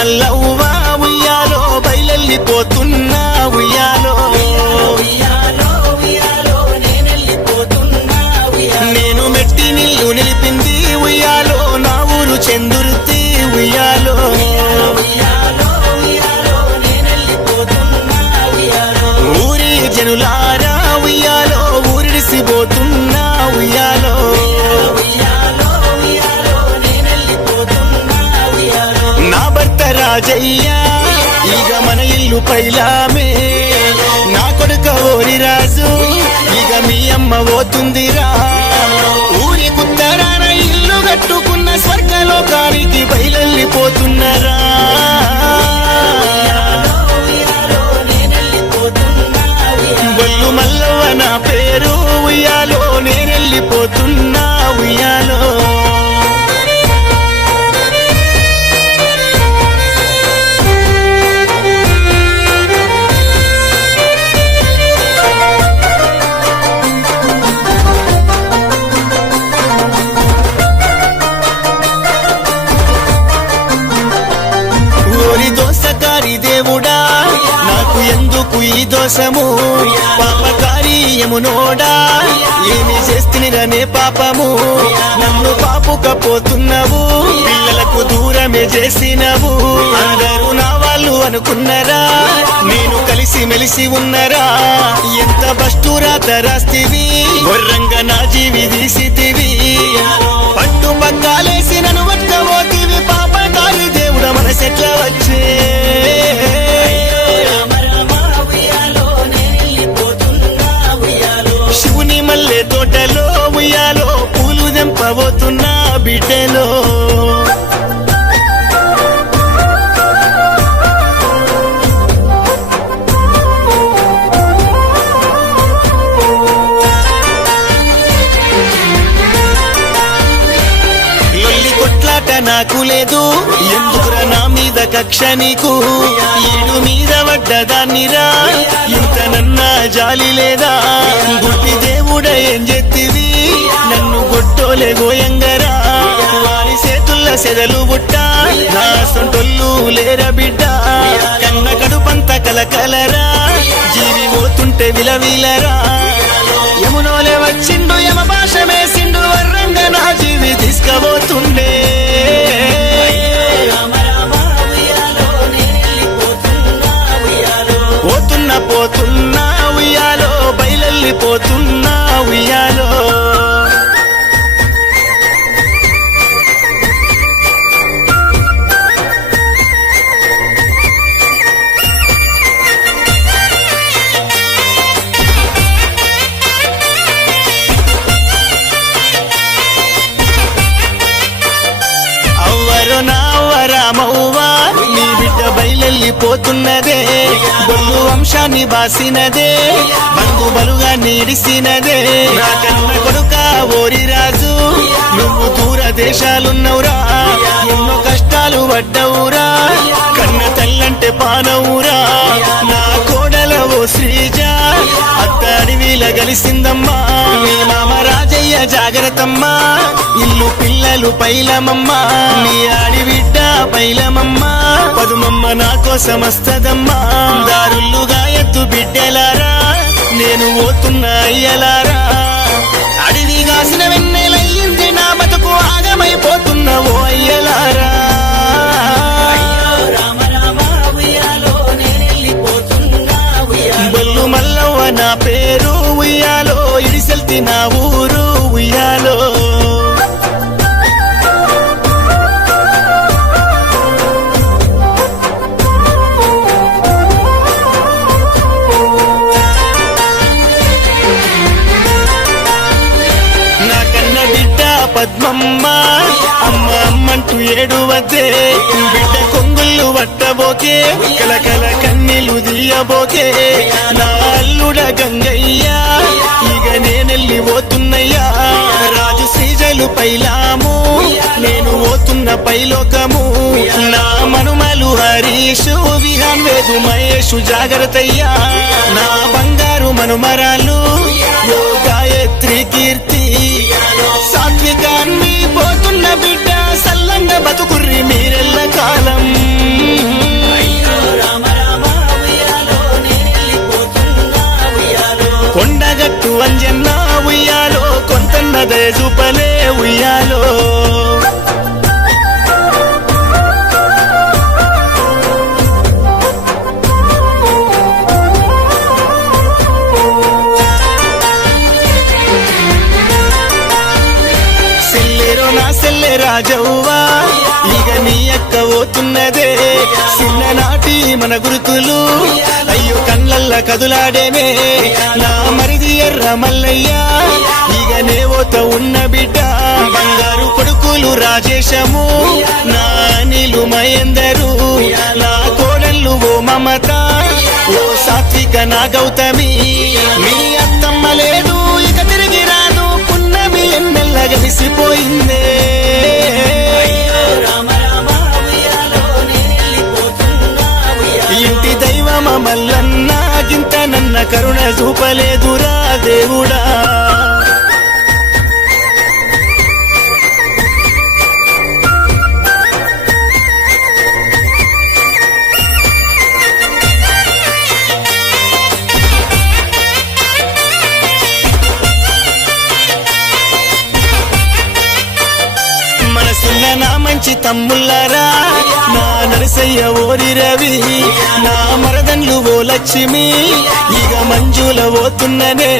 మల్లవ్వ ఉయ్యాలో బయలెళ్ళిపోతున్నా ఉయ్యాలో నేను మెట్టి నిల్లు నిలిపింది ఉయ్యాలో నా ఊరు చందుర్తి ఉయ్యాలో ఊరి జనులారా ఉయ్యాలో ఊరిడిసిపోతున్నా ఉయ్యాలో నా భర్త రాజయ్య ఇక మన ఇల్లు పైలామే నా కొడుక ఓరి రాజు ఇక మీ అమ్మ పోతుందిరా ఊరి కుత్తరాన ఇల్లు కట్టుకున్న స్వర్గలోకానికి బయలెళ్ళిపోతున్నారా బొల్లు మల్లవ్వ నా పేరు ఉయ్యాలో నేనెళ్ళిపోతున్నా ఉయ్యాలో దేవుడా నాకు ఎందుకు ఈ దోషము పాపకారి యమునోడా ఏమి చేస్తునిరనే పాపము నన్ను పాపుకపోతున్నావు పిల్లలకు దూరమే చేసినవు అందరూ నా వాళ్ళు అనుకున్నారా నేను కలిసి మెలిసి ఉన్నరా ఎంత బస్టురాత రాస్తివి గొర్రంగా నా జీవి తీసితివి పట్టు పగ్గాలేసి నన్ను పట్టుకోతివి పాపకారి దేవుడ మనసెట్ల వచ్చే శివుని మల్లె తోటలో ఉయ్యాలో పూలు దెంపబోతున్నా బిడ్డలో లొల్లి కొట్లాట నాకు లేదు ఎందుకురా నా మీద కక్ష నీకు ఈడు మీద పడ్డదాన్నిరా ఇంత నన్నా జాలి లేదా గుడ్డి దేవుడ ఏం చెత్తివి నన్ను గొట్టోలే గోయంగరా వారి చేతుల్ల సెదలు బుట్ట నా సొంటొల్లు లేర బిడ్డ కన్న కడుపంత కలకలరా జీవి పోతుంటే విలవిలరా యమునోలే వచ్చిండు యమ భాష వేసిండు వర్రంగా నా జీవి తీసుకపోతుండే పోతున్నా ఉయ్యాలో బయలెళ్ళిపోతున్నా ఉయ్యాలో అవ్వరు నా రామవ్వా నీ బిడ్డ బయలెళ్ళిపోతున్నదే బొల్లు వంశాన్ని బాసినదే బంధు బలుగా నీడిసినదే నా కన్న కొడుక ఓరి రాజు నువ్వు దూర దేశాలున్నవురా ఎన్నో కష్టాలు పడ్డవురా కన్న తల్లంటే పానవురా నా కోడల ఓ శ్రీజ అత్త అడవిల గలిసిందమ్మా నీ మామ రాజయ్య జాగ్రత్తమ్మా ఇల్లు పిల్లలు పైలమమ్మా నీ ఆడి బిడ్డ పైలమమ్మా పదుమమ్మ నా కోసం వస్తదమ్మా దారుల్లుగా ఎత్తు బిడ్డలారా నేను పోతున్నా అయ్యలారా అడివి కాసిన వెన్నెలయ్యింది నా బతుకు ఆగమైపోతున్నా ఓ అయ్యలారా బొల్లు మల్లవ్వ నా పేరు ఉయ్యాలో ఇడిసెల్తి నా ఊరు ఉయ్యాలో పద్మమ్మ అమ్మ అమ్మంటూ ఏడువద్దే బిడ్డ కొంగుళ్ళు పట్టబోకే కలకల కన్నీలు తీయబోకే నా అల్లుడ గంగయ్య ఇక నేనెళ్ళి పోతున్నయ్యా రాజు శ్రీజలు పైలాము నేను పోతున్న పైలోకము నా మనుమలు హరీషు విహాన్ వేదు మహేషు జాగ్రత్తయ్యా నా బంగారు మనుమరాలు గాయత్రి కీర్తి సాత్వికాన్ని పోతున్న బిడ్డ సల్లంగా బతుకుర్రి మీరెల్ల కాలం అంజన్న ఉయ్యాలో కొంతన్న దయచూపలే ఉయ్యాలో రాజవ్వా ఇక నీ అక్క పోతున్నదే చిన్ననాటి మన గురుతులు అయ్యో కళ్ళల్ల కదులాడేనే నా మరిది ఎర్ర మల్లయ్య ఇక నేవోత ఉన్న బిడ్డ బంగారు కొడుకులు రాజేశము నా నీలు మహేందరు నా కోడళ్ళు ఓ మమత ఓ సాత్విక నా గౌతమి మీ అత్తమ్మ లేదు ఇక తిరిగి రాదు పున్నమి ఎన్నెల్లగా విసిపోయిందే ఇంటి దైవమ మల్లన్న గింత నన్న కరుణ చూపలేదురా దేవుడా నా మంచి తమ్ముళ్ళారా నా నరసయ్య ఓరి రవి నా మరదన్లు ఓ లక్ష్మి ఇక మంజుల పోతున్ననే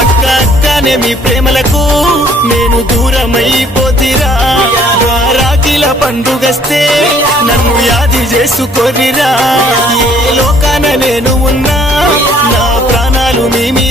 అక్క అక్కనే మీ ప్రేమలకు నేను దూరమైపోతిరా రాఖీల పండుగస్తే నన్ను యాది చేసుకోరిరా ఏ లోకాన నేను ఉన్నా నా ప్రాణాలు మీ